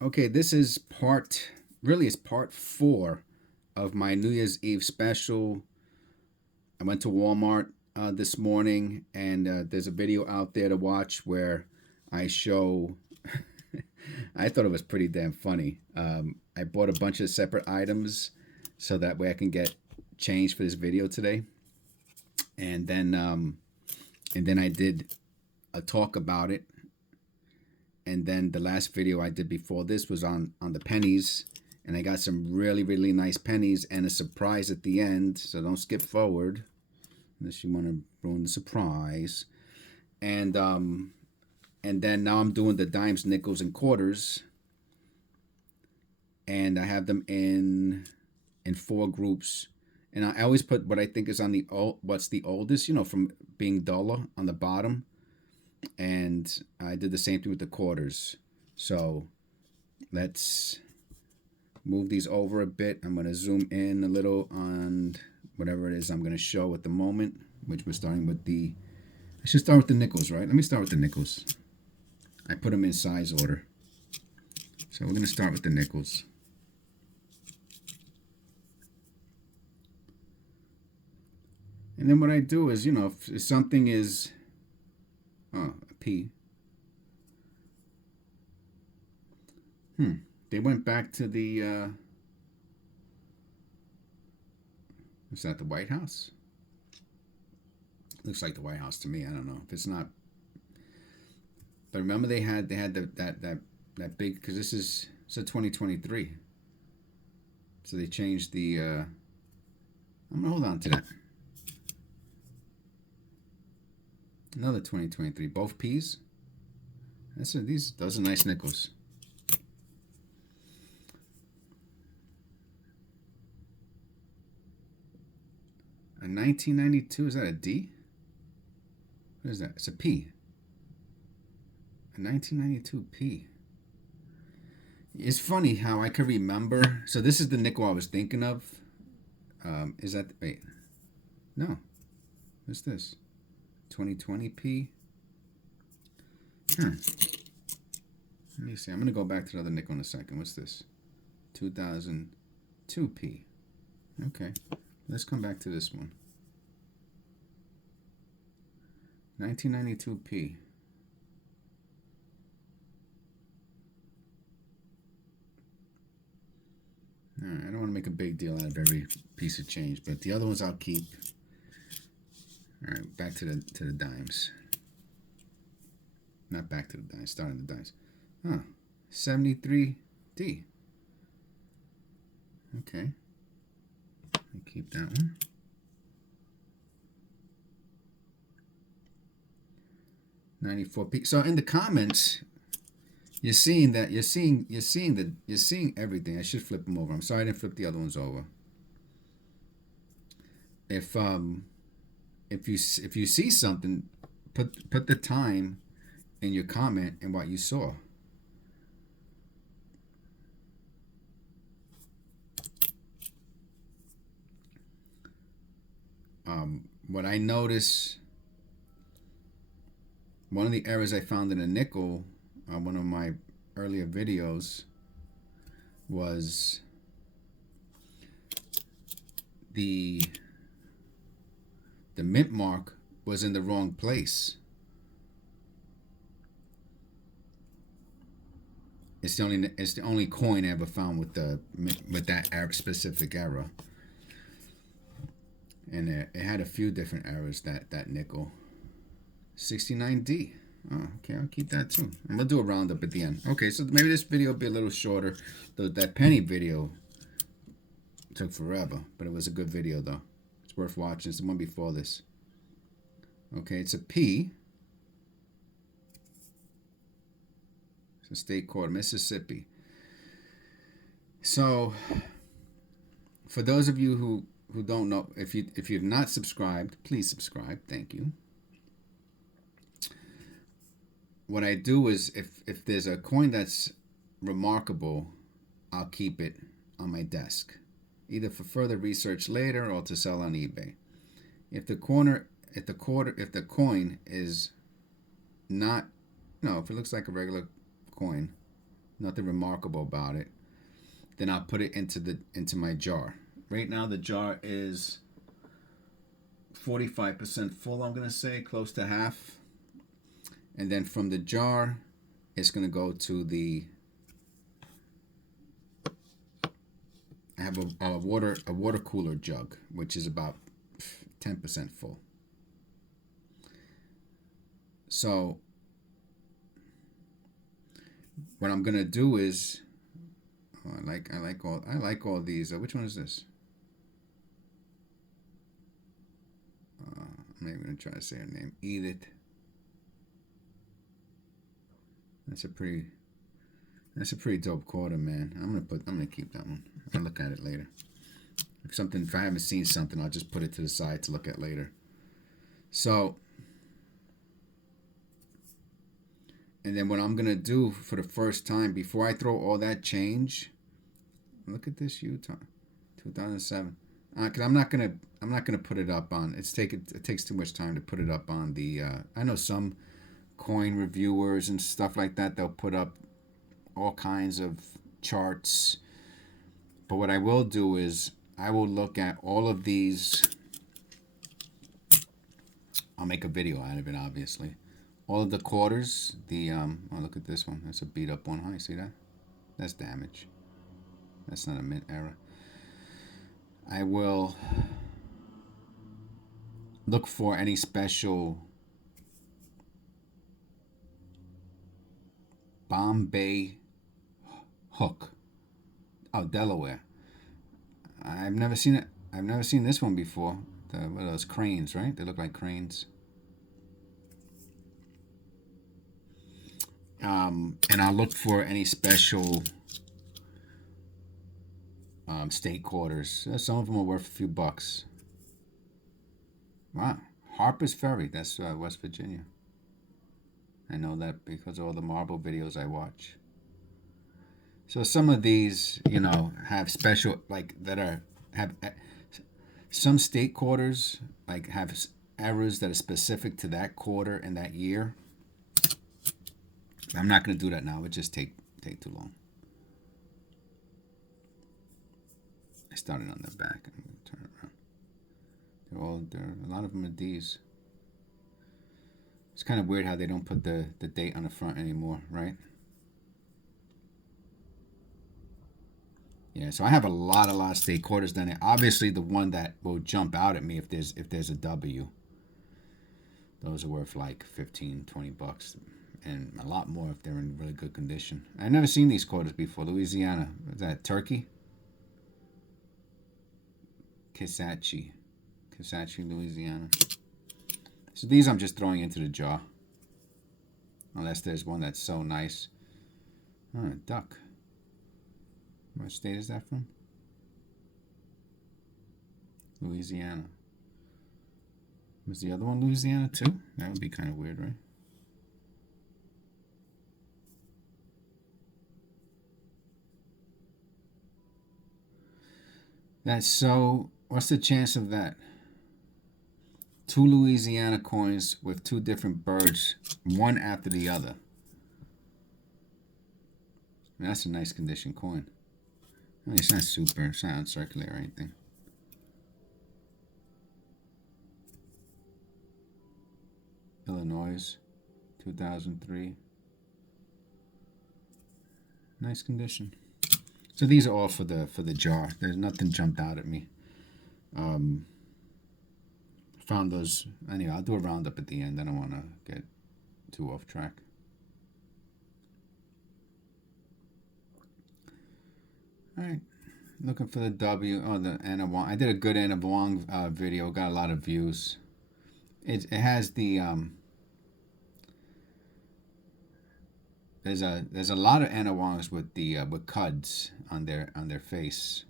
Okay, this is really it's part four of my New Year's Eve special. I went to Walmart this morning, and there's a video out there to watch where I show. I thought it was pretty damn funny. I bought a bunch of separate items so that way I can get change for this video today, and then I did a talk about it, and then the last video I did before this was on the pennies, and I got some really nice pennies and a surprise at the end. So don't skip forward unless you want to ruin the surprise. And then now I'm doing the dimes, nickels, and quarters, and I have them in four groups. And I always put what I think is on the what's the oldest, from being duller on the bottom. And I did the same thing with the quarters. So let's move these over a bit. I'm going to zoom in a little on whatever it is I'm going to show at the moment, which we're starting with I should start with the nickels, right? Let me start with the nickels. I put them in size order. So we're going to start with the nickels. And then what I do is, if something is, a P. They went back to the, is that the White House? Looks like the White House to me. I don't know if it's not. But remember they had that big, because this is a 2023. So they changed the. I'm gonna hold on to that. Another 2023. Both P's. Those are nice nickels. A 1992, is that a D? What is that? It's a P. A 1992 P. It's funny how I could remember. So this is the nickel I was thinking of. Is that wait? No. What's this? 2020 P. Let me see. I'm gonna go back to the other nickel in a second. What's this? 2002 P. Okay. Let's come back to this one. 1992 P. All right, I don't want to make a big deal out of every piece of change, but the other ones I'll keep. All right, back to the dimes. Not back to the dimes, starting the dimes. 73D. Okay. I'll keep that one. $94P. So in the comments, you're seeing everything. I should flip them over. I'm sorry I didn't flip the other ones over. If you see something, put the time in your comment and what you saw. What I noticed, one of the errors I found in a nickel, one of my earlier videos, was the mint mark was in the wrong place. It's the only coin I ever found with that specific error, and it had a few different errors. That nickel, 69D. Oh, okay, I'll keep that too. I'm gonna do a roundup at the end. Okay, so maybe this video will be a little shorter. That penny video took forever, but it was a good video though. It's worth watching. It's the one before this. Okay, it's a P. It's a state court, Mississippi. So, for those of you who don't know, if you've not subscribed, please subscribe. Thank you. What I do is, if there's a coin that's remarkable, I'll keep it on my desk, either for further research later or to sell on eBay. If the coin is not, if it looks like a regular coin, Nothing remarkable about it. Then I'll put it into my jar. Right now the jar is 45% full, I'm gonna say, close to half. And then from the jar, it's gonna go to the. I have a water cooler jug, which is about 10% full. So what I'm gonna do is, oh, I like all these. Which one is this? I'm not even gonna try to say her name. Edith. That's a pretty dope quarter, man. I'm gonna keep that one. I'll look at it later. If I haven't seen something, I'll just put it to the side to look at later. So, and then what I'm gonna do for the first time before I throw all that change, look at this Utah, 2007. Cause I'm not gonna put it up on. It takes too much time to put it up on the. I know some coin reviewers and stuff like that. They'll put up all kinds of charts. But what I will do is I will look at all of these. I'll make a video out of it, obviously. All of the quarters. Oh, look at this one. That's a beat up one. Huh? You see that? That's damage. That's not a mint error. I will look for any special Bombay hook. Oh, Delaware. I've never seen it. I've never seen this one before. What are those cranes, right? They look like cranes. And I'll look for any special state quarters. Some of them are worth a few bucks. Wow. Harper's Ferry. That's West Virginia. I know that because of all the marble videos I watch. So some of these, have special, have some state quarters, have errors that are specific to that quarter and that year. I'm not going to do that now. It would just take too long. I started on the back. I'm going to turn it around. A lot of them are D's. It's kind of weird how they don't put the date on the front anymore, right? Yeah, so I have a lot of state quarters down there. Obviously, the one that will jump out at me if there's a W. Those are worth like 15, 20 bucks. And a lot more if they're in really good condition. I've never seen these quarters before. Louisiana. Is that Turkey? Kisatchie, Louisiana. So these I'm just throwing into the jar. Unless there's one that's so nice. Oh, duck. What state is that from? Louisiana. Was the other one Louisiana too? That would be kind of weird, right? That's so. What's the chance of that? 2 Louisiana coins with 2 different birds, one after the other. That's a nice condition coin. I mean, it's not super, it's not uncircular or anything. Illinois, 2003. Nice condition. So these are all for the jar. There's nothing jumped out at me. Found those. Anyway, I'll do a roundup at the end. I don't want to get too off track. All right, looking for the W. Oh, the Anna Wong. I did a good Anna Wong video. Got a lot of views. It has the There's a lot of Anna Wongs with the with cuds on their face.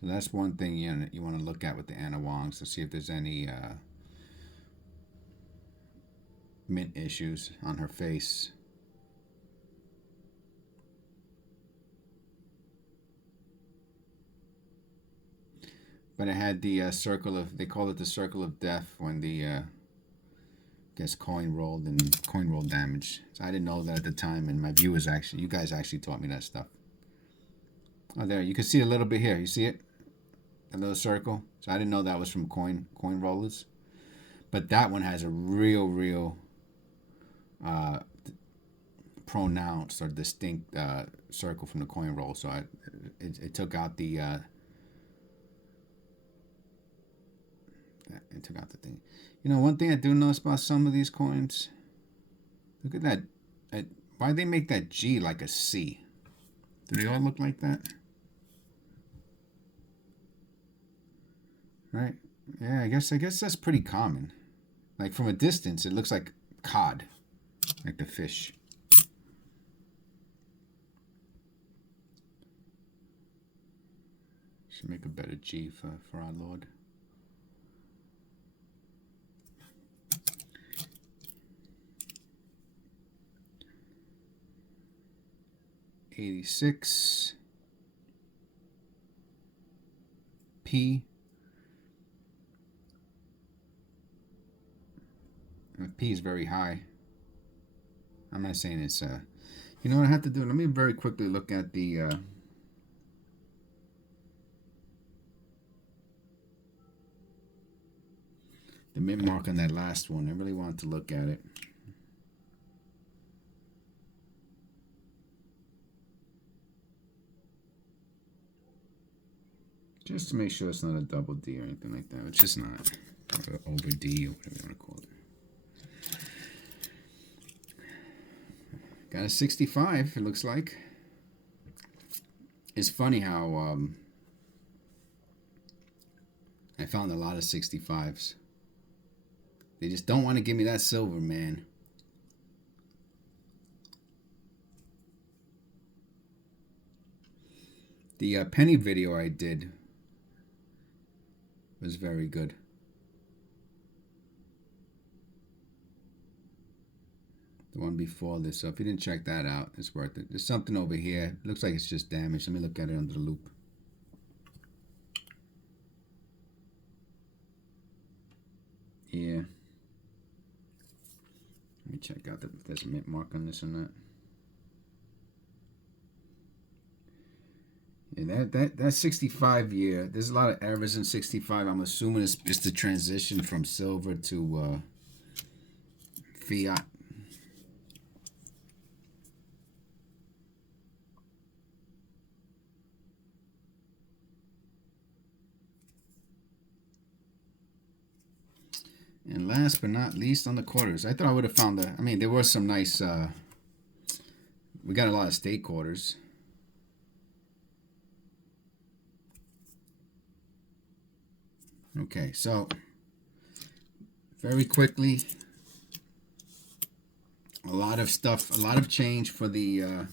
So that's one thing you want to look at with the Anna Wongs to see if there's any mint issues on her face. But it had the circle of, they call it the circle of death when the guess coin rolled and coin roll damage. So I didn't know that at the time, and my viewers actually, you guys actually taught me that stuff. Oh, there, you can see a little bit here. You see it? A little circle. So I didn't know that was from coin rollers. But that one has a real pronounced or distinct circle from the coin roll. So it took out the it took out the thing. You know, one thing I do notice about some of these coins. Look at that. Why they make that G like a C? Do they all look like that? Right? Yeah, I guess that's pretty common. Like from a distance, it looks like cod, like the fish. Should make a better G for our Lord. $86 P. P is very high. I'm not saying it's you know what I have to do? Let me very quickly look at the mint mark on that last one. I really wanted to look at it. Just to make sure it's not a double D or anything like that. It's just not. Or over D or whatever you want to call it. Got a 65, it looks like. It's funny how I found a lot of 65s. They just don't want to give me that silver, man. The penny video I did was very good. The one before this. So if you didn't check that out, it's worth it. There's something over here. It looks like it's just damaged. Let me look at it under the loop. Yeah. Let me check out if there's a mint mark on this or not. Yeah, that 65 year, there's a lot of errors in 65. I'm assuming it's the transition from silver to fiat. And last but not least on the quarters, I thought I would have found I mean, there were some nice, we got a lot of state quarters. Okay, so very quickly, a lot of stuff, a lot of change for the,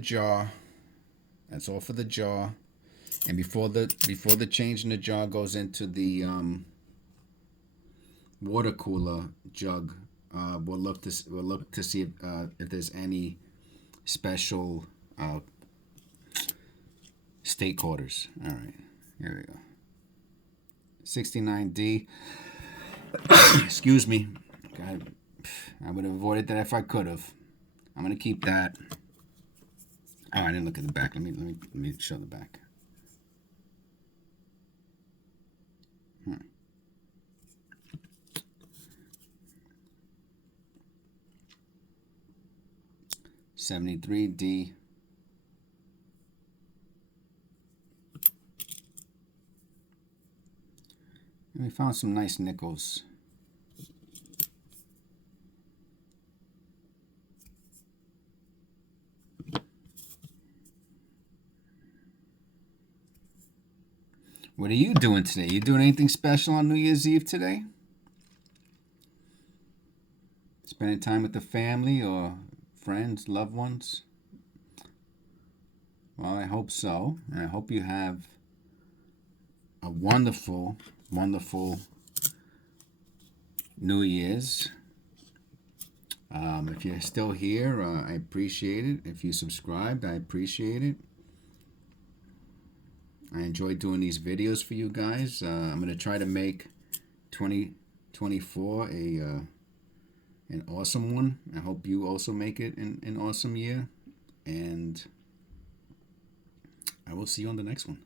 jaw. That's all for the jaw. And before the change in the jaw goes into the water cooler jug, we'll look to see if there's any special state quarters. All right, here we go. 69D. Excuse me. God, I would have avoided that if I could have. I'm gonna keep that. Oh, I didn't look at the back. Let me show the back. 73D. And we found some nice nickels. What are you doing today? You doing anything special on New Year's Eve today? Spending time with the family or friends, loved ones? Well, I hope so. And I hope you have a wonderful, wonderful New Year's. If you're still here, I appreciate it. If you subscribed, I appreciate it. I enjoy doing these videos for you guys. I'm going to try to make 24 an awesome one. I hope you also make it an awesome year, and I will see you on the next one.